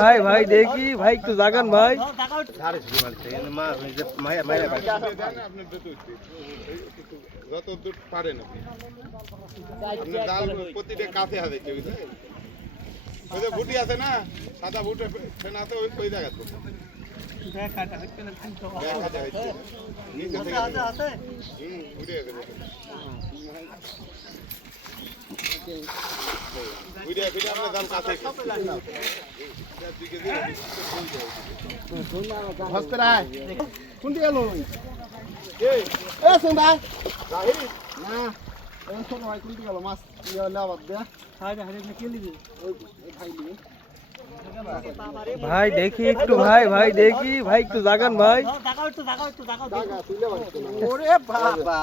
ভাই ভাই দেখি ভাই একটু জাগান ভাই। ভুটি আছে না সাদা ওই জাল কাছে হসপিটাল কোনটি গেল এই এ সুন্দা। না এখন ছোট ভাই কোনটি গেল মাছ ইয়ে লাবাদ দে। হাই হাই কে লিবি ওই ভাই লিবি ভাই দেখি একটু ভাই ভাই দেখি ভাই একটু জাগান ভাই। ওরে বাবা।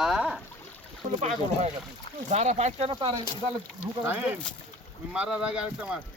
যারা পাইছে না তার জালে ঢুকা মারার আগে আরেকটা মার দিবে।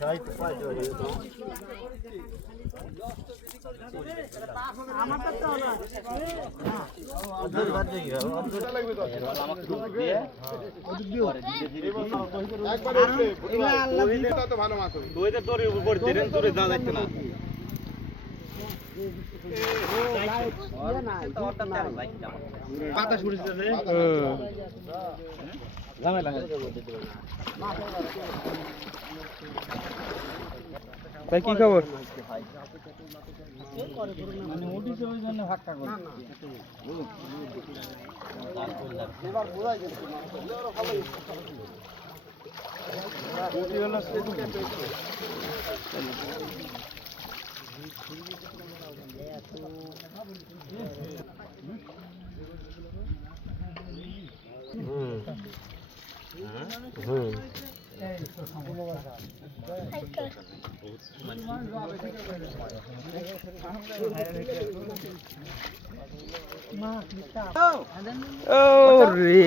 খাই তো ভালো মাছ হবে। বাতাস উড়িছে রে হুম। ঝামেলা ভাই কি খবর উঠিছে ওই জন্য ভাগটা করে এবার বোঝাই গেছে উঠি হলো সেদিকে পেয়েছে ও রে